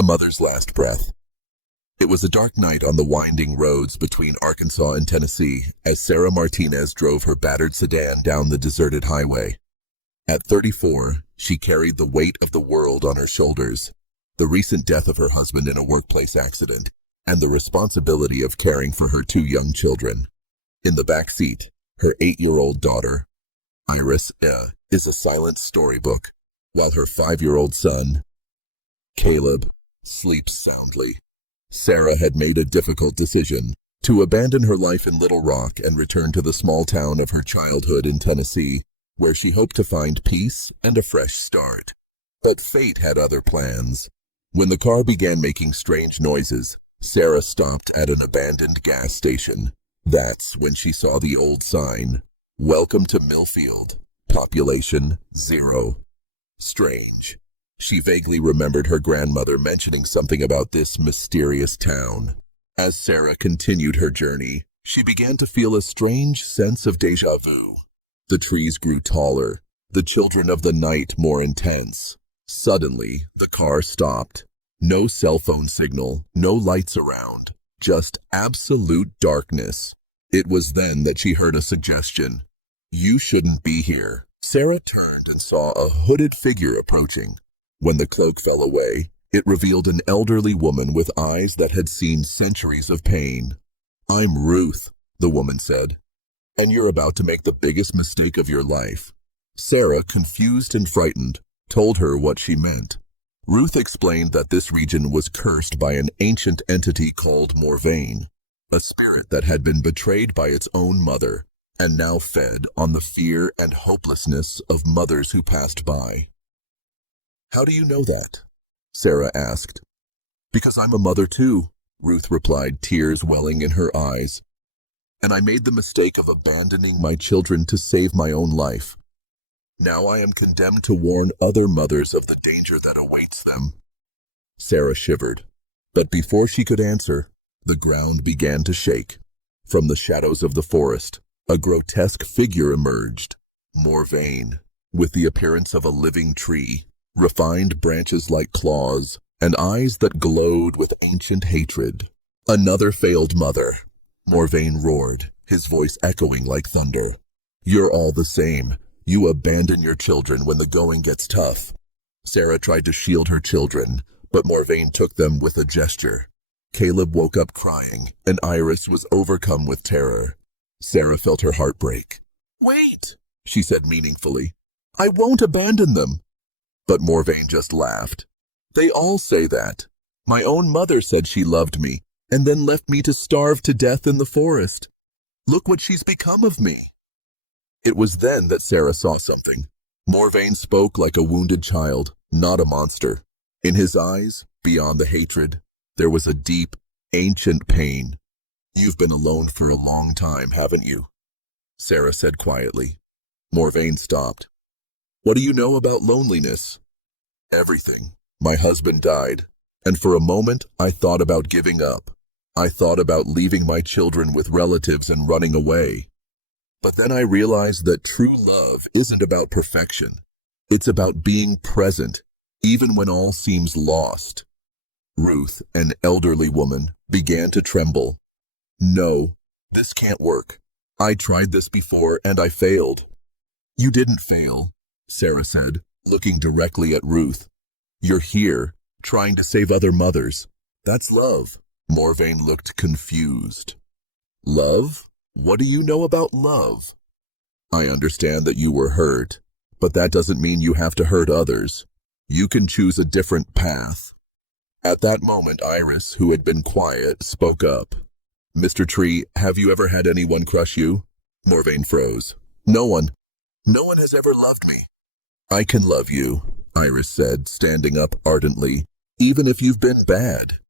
A mother's last breath. It was a dark night on the winding roads between Arkansas and Tennessee as Sarah Martinez drove her battered sedan down the deserted highway. At 34, she carried the weight of the world on her shoulders, the recent death of her husband in a workplace accident, and the responsibility of caring for her two young children. In the back seat, her 8-year-old daughter, Iris, is a silent storybook, while her 5-year-old son, Caleb, sleeps soundly. Sarah had made a difficult decision to abandon her life in Little Rock and return to the small town of her childhood in Tennessee, where she hoped to find peace and a fresh start. But fate had other plans. When the car began making strange noises, Sarah stopped at an abandoned gas station. That's when she saw the old sign, "Welcome to Millfield, population 0. Strange. She vaguely remembered her grandmother mentioning something about this mysterious town. As Sarah continued her journey, she began to feel a strange sense of déjà vu. The trees grew taller, the children of the night more intense. Suddenly, the car stopped. No cell phone signal, no lights around, just absolute darkness. It was then that she heard a suggestion. "You shouldn't be here." Sarah turned and saw a hooded figure approaching. When the cloak fell away, it revealed an elderly woman with eyes that had seen centuries of pain. "I'm Ruth," the woman said, "and you're about to make the biggest mistake of your life." Sarah, confused and frightened, told her what she meant. Ruth explained that this region was cursed by an ancient entity called Morvain, a spirit that had been betrayed by its own mother and now fed on the fear and hopelessness of mothers who passed by. "How do you know that?" Sarah asked. "Because I'm a mother too," Ruth replied, tears welling in her eyes. "And I made the mistake of abandoning my children to save my own life. Now I am condemned to warn other mothers of the danger that awaits them." Sarah shivered, but before she could answer, the ground began to shake. From the shadows of the forest, a grotesque figure emerged, Morvain, with the appearance of a living tree, refined branches like claws, and eyes that glowed with ancient hatred. "Another failed mother," Morvain roared, his voice echoing like thunder. "You're all the same. You abandon your children when the going gets tough." Sarah tried to shield her children, but Morvain took them with a gesture. Caleb woke up crying, and Iris was overcome with terror. Sarah felt her heart break. "Wait," she said meaningfully. "I won't abandon them." But Morvain just laughed. "They all say that. My own mother said she loved me, and then left me to starve to death in the forest. Look what she's become of me." It was then that Sarah saw something. Morvain spoke like a wounded child, not a monster. In his eyes, beyond the hatred, there was a deep, ancient pain. "You've been alone for a long time, haven't you?" Sarah said quietly. Morvain stopped. "What do you know about loneliness?" "Everything. My husband died, and for a moment I thought about giving up. I thought about leaving my children with relatives and running away. But then I realized that true love isn't about perfection. It's about being present, even when all seems lost." Ruth, an elderly woman, began to tremble. "No, this can't work. I tried this before and I failed." "You didn't fail," Sarah said, looking directly at Ruth. "You're here, trying to save other mothers. That's love." Morvain looked confused. "Love? What do you know about love?" "I understand that you were hurt, but that doesn't mean you have to hurt others. You can choose a different path." At that moment, Iris, who had been quiet, spoke up. "Mr. Tree, have you ever had anyone crush you?" Morvain froze. "No one. No one has ever loved me." "I can love you," Iris said, standing up ardently, "even if you've been bad.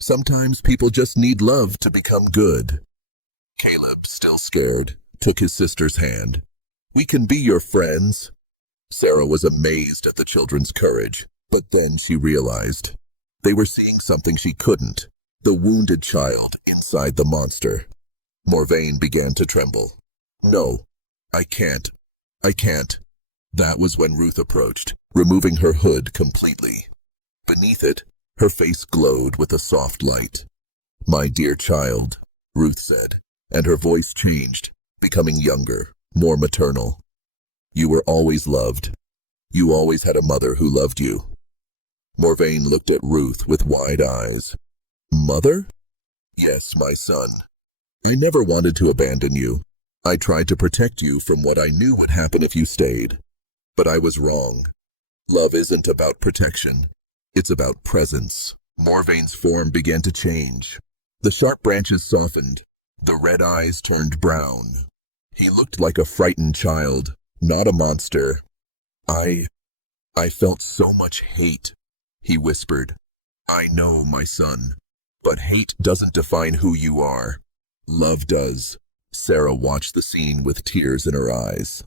Sometimes people just need love to become good." Caleb, still scared, took his sister's hand. "We can be your friends." Sarah was amazed at the children's courage, but then she realized they were seeing something she couldn't, the wounded child inside the monster. Morvain began to tremble. "No, I can't. I can't." That was when Ruth approached, removing her hood completely. Beneath it, Her face glowed with a soft light. "My dear child," Ruth said, and her voice changed, becoming younger, more maternal. "You were always loved. You always had a mother who loved you." Morvain looked at Ruth with wide eyes. "Mother?" "Yes, my son. I never wanted to abandon you. I tried to protect you from what I knew would happen if you stayed. But I was wrong. Love isn't about protection. It's about presence." Morvain's form began to change. The sharp branches softened. The red eyes turned brown. He looked like a frightened child, not a monster. I felt so much hate," he whispered. "I know, my son. But hate doesn't define who you are. Love does." Sarah watched the scene with tears in her eyes.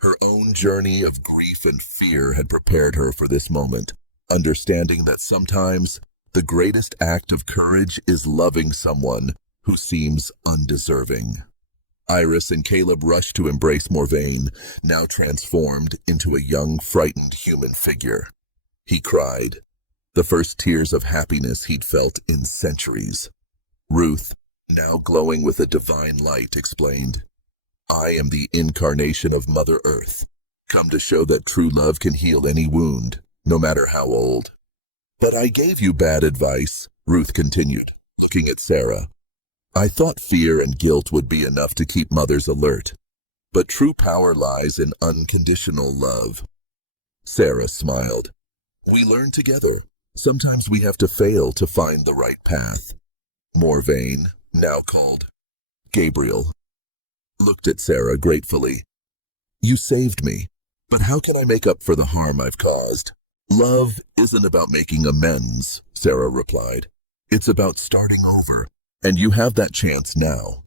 Her own journey of grief and fear had prepared her for this moment, understanding that sometimes the greatest act of courage is loving someone who seems undeserving. Iris and Caleb rushed to embrace Morvain, now transformed into a young, frightened human figure. He cried, the first tears of happiness he'd felt in centuries. Ruth, now glowing with a divine light, explained, "I am the incarnation of Mother Earth, come to show that true love can heal any wound, no matter how old." "But I gave you bad advice," Ruth continued, looking at Sarah. "I thought fear and guilt would be enough to keep mothers alert. But true power lies in unconditional love." Sarah smiled. "We learn together. Sometimes we have to fail to find the right path." Morvain, now called Gabriel, looked at Sarah gratefully. "You saved me, but how can I make up for the harm I've caused?" "Love isn't about making amends," Sarah replied. "It's about starting over, and you have that chance now."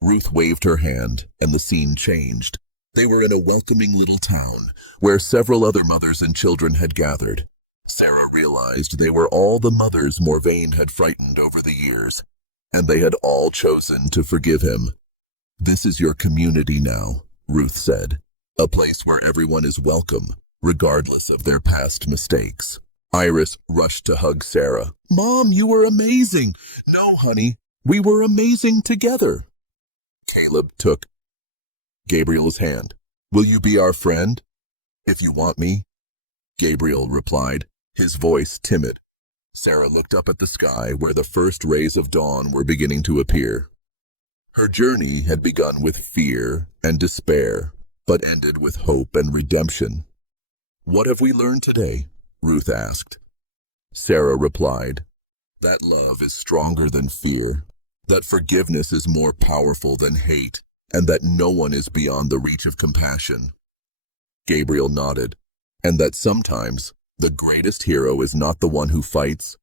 Ruth waved her hand, and the scene changed. They were in a welcoming little town, where several other mothers and children had gathered. Sarah realized they were all the mothers Morvain had frightened over the years, and they had all chosen to forgive him. "This is your community now," Ruth said, "a place where everyone is welcome, regardless of their past mistakes." Iris rushed to hug Sarah. "Mom, you were amazing." "No, honey, we were amazing together." Caleb took Gabriel's hand. "Will you be our friend?" "If you want me," Gabriel replied, his voice timid. Sarah looked up at the sky where the first rays of dawn were beginning to appear. Her journey had begun with fear and despair, but ended with hope and redemption. "What have we learned today?" Ruth asked. Sarah replied, "That love is stronger than fear, that forgiveness is more powerful than hate, and that no one is beyond the reach of compassion." Gabriel nodded, and that sometimes the greatest hero is not the one who fights,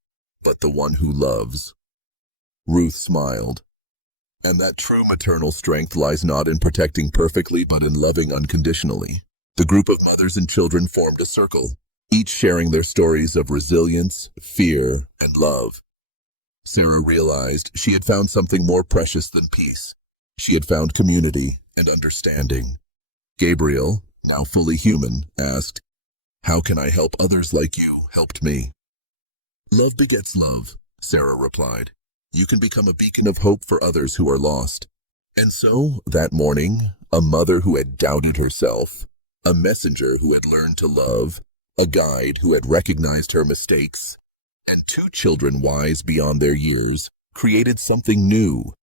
but the one who loves. Ruth smiled, and that true maternal strength lies not in protecting perfectly, but in loving unconditionally. The group of mothers and children formed a circle, each sharing their stories of resilience, fear, and love. Sarah realized she had found something more precious than peace. She had found community and understanding. Gabriel, now fully human, asked, "How can I help others like you helped me?" "Love begets love," Sarah replied. "You can become a beacon of hope for others who are lost." And so, that morning, a mother who had doubted herself, a messenger who had learned to love, a guide who had recognized her mistakes, and two children wise beyond their years, created something new,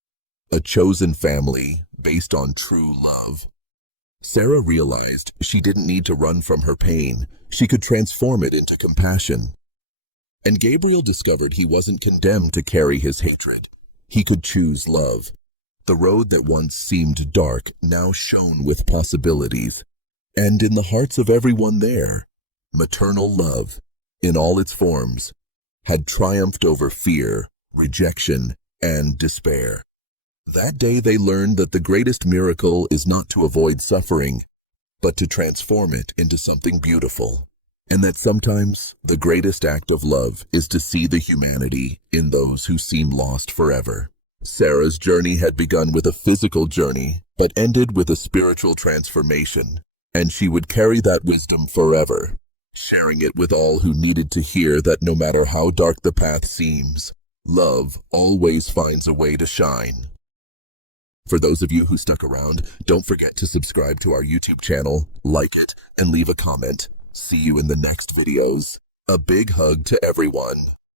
a chosen family based on true love. Sarah realized she didn't need to run from her pain. She could transform it into compassion. And Gabriel discovered he wasn't condemned to carry his hatred. He could choose love. The road that once seemed dark now shone with possibilities. And in the hearts of everyone there, maternal love, in all its forms, had triumphed over fear, rejection, and despair. That day they learned that the greatest miracle is not to avoid suffering, but to transform it into something beautiful. And that sometimes the greatest act of love is to see the humanity in those who seem lost forever. Sarah's journey had begun with a physical journey, but ended with a spiritual transformation, and she would carry that wisdom forever. sharing it with all who needed to hear that no matter how dark the path seems, love always finds a way to shine. For those of you who stuck around, don't forget to subscribe to our YouTube channel, like it, and leave a comment. See you in the next videos. A big hug to everyone.